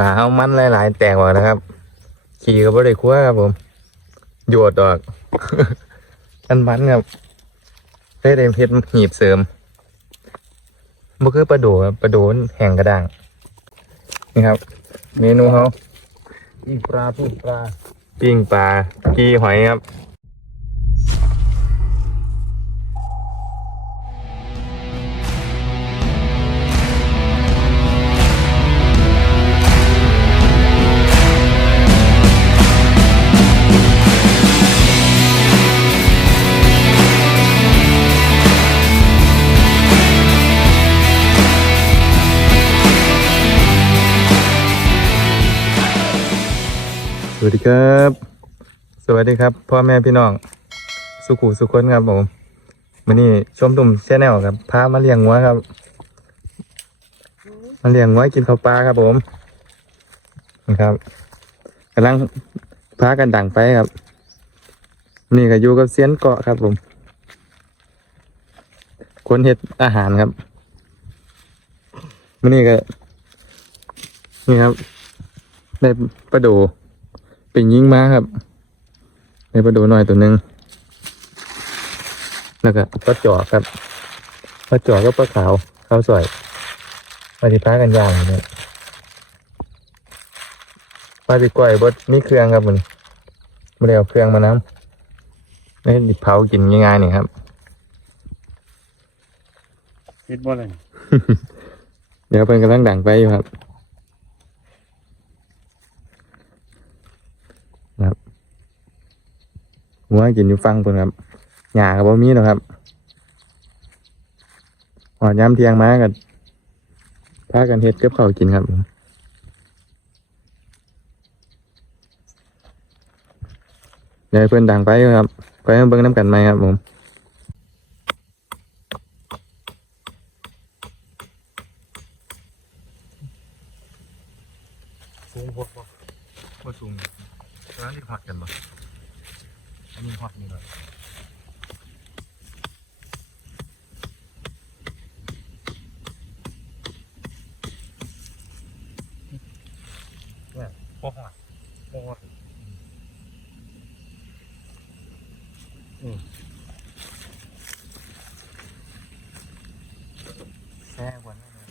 ปลาเอามันหลาย ๆ แตกออกนะครับ ขี่ก็บ่ได้คั่วครับผมโยดออกอันมันครับได้เดมเพชรหีบเสริมบ่คือปลาโดครับปลาโดมันแห้งกระด้าง นี่ครับ เมนูเขาปิ้งปลาปิ้งปลาปิ้งปลากีหอยครับ สวัสดีครับ สวัสดีครับพ่อแม่พี่น้อง สุขุสุขคนครับผมวันนี้ชมตุ่มแชนแนลครับพามาเลี้ยงงัวครับ มาเลี้ยงงัวกินข้าวปลาครับผมนะครับกำลังพากันดังไปครับ นี่ก็อยู่กับเซียนเกาะครับผมคนเฮ็ดอาหารครับวันนี้ก็นี่ครับได้ปลาดู เป็นยิงมาครับได้ปลาโดูหน่อยตัวหนึ่งแล้วก็ปลาจอกครับปลาจอกก็ปลาขาวขาวสวยมาที่พ้ากันย่างเนี่ยปลาปีกล้วยบดมีเครื่องครับมันไม่ได้เอาเครื่องมาน้ำนี่ดิเผากินง่ายๆนี่ครับคิดว่าอะไรเดี๋ยวเป็นกำลังดังไปอยู่ครับครับ หัวกินอยู่ฟังเพิ่นครับหญ้ากับบ่มีหรอกครับหอดย้ำเทียงมากันพากันเฮ็ดกับข้าวกินครับเดี๋ยวเพิ่นดังไปครับไปเบิ่งน้ำกันไหมครับผมสูงพวกพวกสูงร้านที่ฮอดกันบ่ อันนี้ฮอตนี่เลยบ่ฮอดโอ้โหแซ่บกว่านั้นเลย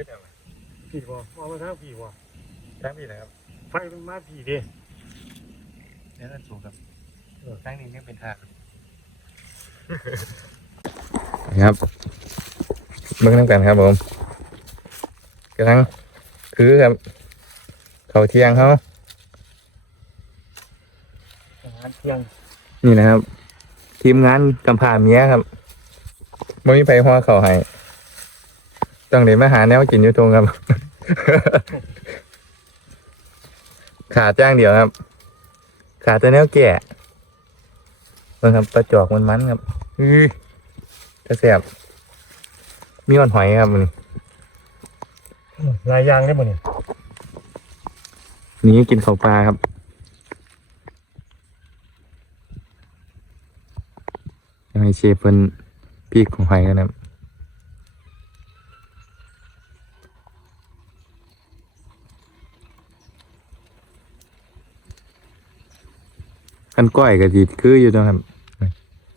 ขึ้นเอาผีบ่เอามาทางผีบ่ตั้งนี่แหละครับไฟมันมาผีดิเนี่ยนั่นสูงครับตั้งนี้ยังเป็นทางครับเบิ่งน้ำกันครับผมกำลังคือครับ เขาเที่ยงเขาอาหารเที่ยง นี่นะครับ ทีมงานกำพร้าเมียครับไม่มีไผหัวเขาให้ ต้องเดี๋ยวมาหาแนวกินอยู่ตรงครับ ขาดจ้างเดียวครับ ขาดแต่แนวแก่เบิ่งครับปลาจอกมันมันๆครับอื้อจะแสบมีอ่อนหอยครับมันหลายอย่างได้บ่เนี่ยนี่กินข้าวปลาครับยังให้เชฟเป็นพีกของหอยกันนะครับ กันก้อยกับดีคืออยู่นะครับ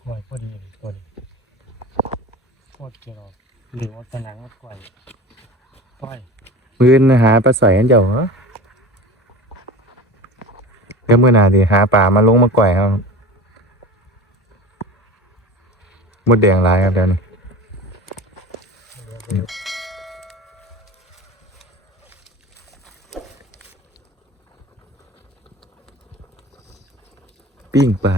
กล้วยพอดีเลยตัวนี้โคตรเจ๋งหรือว่าตะนังว่ากล้วยต้อยมื้อนหาปลาสอยกันเจ้าเหรอเดี๋ยวมื่อหนาดีหาปลามาลงมาก่อยครับมดแดงหลายครับเดี๋ยวนี้ ปิ้งปลา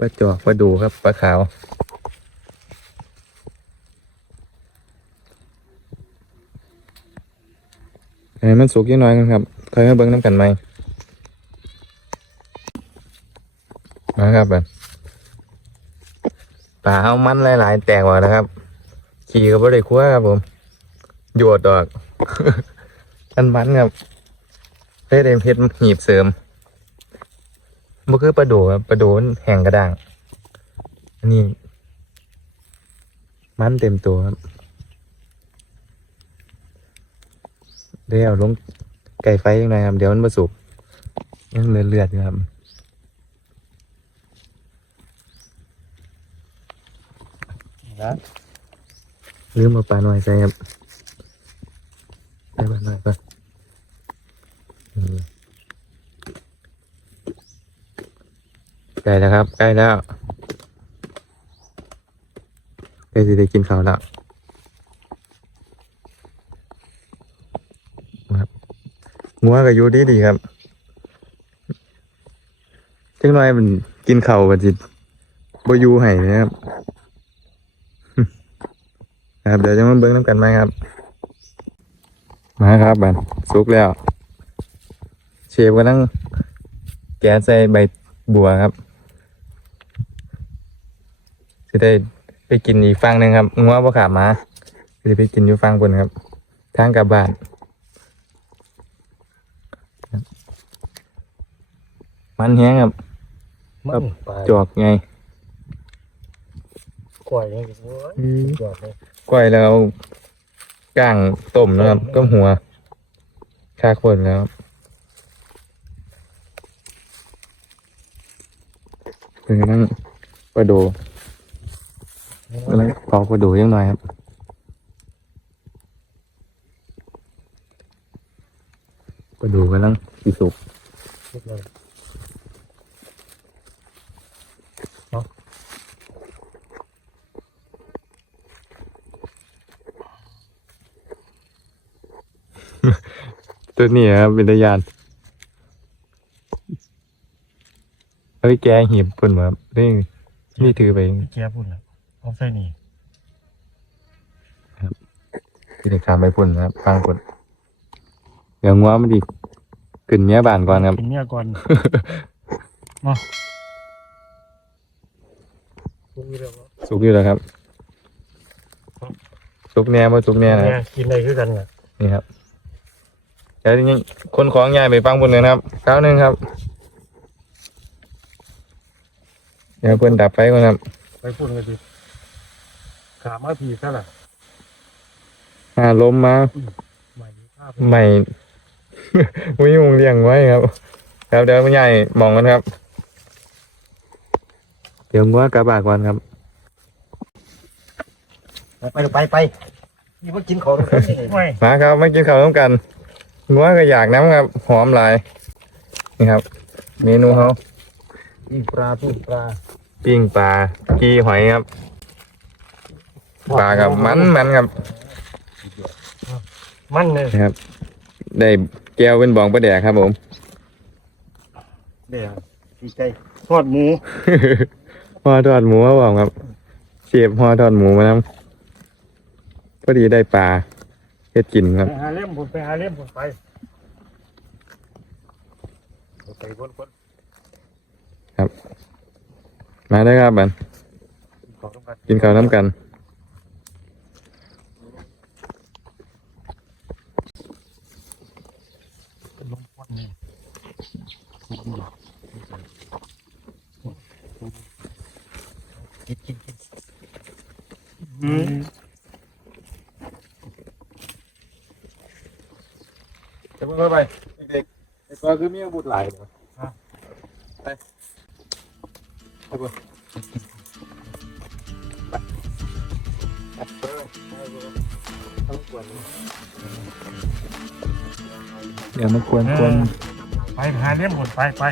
ปลาจอกปลาดูครับปลาขาวให้มันสุกยิ่งน้อยกันครับค่อยมาเบิ้งน้ำกันไหมมาครับแบบปลาเอามันหลายๆแตกออกนะครับ ขี่ก็บ่ได้คั่วครับผมโยดออกอันมันครับ เพชรเอ็มเพชรหีบเสริมมันคือปลาโดครับปลาโดมันแห่งกระด้าง อันนี้ มันเต็มตัวครับเดี๋ยวเอาลงไก่ไฟยังไงครับ เดี๋ยวมันมาสุกยังเลือดเลือดอยู่ครับนะลืมเอาปลาหน่อยใส่ครับใส่ปลาหน่อยก่อนอืม ใกล้แล้วครับ ใกล้แล้วใกล้จะได้กินข้าวแล้วครับงัวกับยูดีดีครับจังหน่อยมันกินเข้ากันจิบอยูให้นะครับครับเดี๋ยวจะมาเบิ้งน้ำกันไหมครับ มาครับบันสุกแล้ว เชฟก็นั่งแกะใส่ใบบัวครับ จะได้ไปกินอีกฟังหนึ่งครับงัวบ่ขาบมาจะไปกินอยู่ฟังบนครับ ทางกลับบ้านครับมันแห้งครับมันปลาจอกไงกล้วยนี่โอ้ยยอดเลยก้อยแล้วเอาก้างต้มนะครับก็หัวคาคนแล้วเป็นนั่งปลาโด กำลังปอกปลาโดยังหน่อยครับปลาโดกำลังสีสุกสุดเลยตัวนี้ครับเป็นตยานเฮ้ยแกหีบปุ่นมาครับนี่นี่ถือไปเจี๊ยบพุ่นละเอาใส่นี่ที่เด็กขามไปปุ่นนะครับฟังปุ่นเดี๋ยวงัวมันดีขึ้นเมียบานก่อนครับกินเนี่ยก่อนมาพวกนี้แล้วสุกอยู่แล้วครับ สุกแน่มาสุกแน่นะเนี่ยกินอะไรคือกันเนี่ยนี่ครับแล้วทีนี้คนของยายไปฟังบนเลยนะครับคราวหนึ่งครับเดี๋ยวเพิ่นดับไฟก่อนครับไปพุ่นกันดิ ขามาผีซะล่ะหาลมมาใหม่ภาพใหม่วิ่งวงเลี้ยงไว้ครับ ครับเดี๋ยวคุณยายมองกันครับ เดี๋ยวงัวกระบะก่อนครับ ไปไปไปนี่มากินของกันนี่ไม่มาครับมากินข้าวร่วมกันงัวก็อยากน้ำครับหอมหลายนี่ครับ เมนูเขาปิ้งปลาปิ้งปลาปิ้งปลากีหอยครับ ปลากับมันมันครับมันเลยนะครับ ได้แก้วเป็นบองประแดกครับผมเดี๋ยวดีใจทอดหมูห่อทอดหมูครับผมครับเสียบห่อทอดหมูมาน้ำพอดีได้ปลาเฮ็ดกินครับไปหาเล่มผมไปหาเล่มผมไปไปคนคนมาได้ครับบันของต้องการกินข้าวน้ำกัน เป็นลมควันนี่ กินกินกินอืมจะเพิ่งไปเด็กๆไอ้ตัวคือมีอาวุธหลายเหรอไปไป บุเดี๋ยวมากวนกวนไปหาเล่มผมไปไป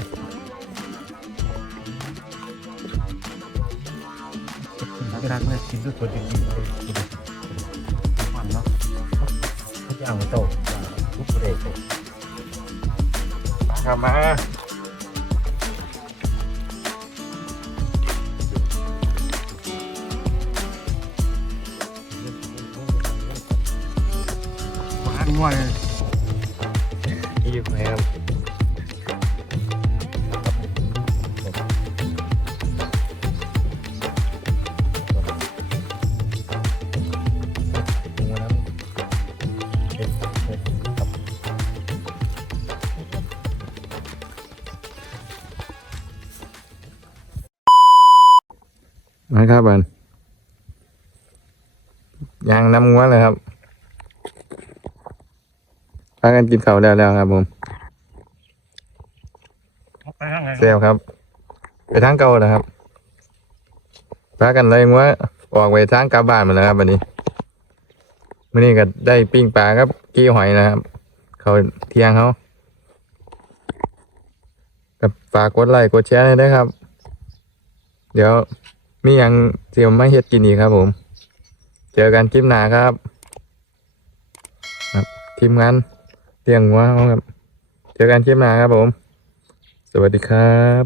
การไม่กินด้วยตัวจริงๆเลยกินมันเนาะทุกอย่างโตทุกประเด็นมา่วยเลยอีกแล้วนะครับอันยางน้ำง้วนเลยครับ พากันกินข้าวแล้วแล้วครับผมเอาไปทางไหนเซลครับ ไปทางเก่านะครับพากันเลยงัวออกไปทางกลับบ้านหมาแล้วครับวันนี้มื่อนี้ก็ได้ปิ้งปลาครับกี้หอยนะครับ เขาเที่ยงเขากับฝากกดไลค์กดแชร์เลยนะครับ เดี๋ยวมีอย่างเตรียมมาเฮ็ดกินอีกครับผม เจอกันคลิปหน้าครับ ครับทีมงาน เตียงหัวเขาครับเจอกันคลิปหน้าครับผม สวัสดีครับ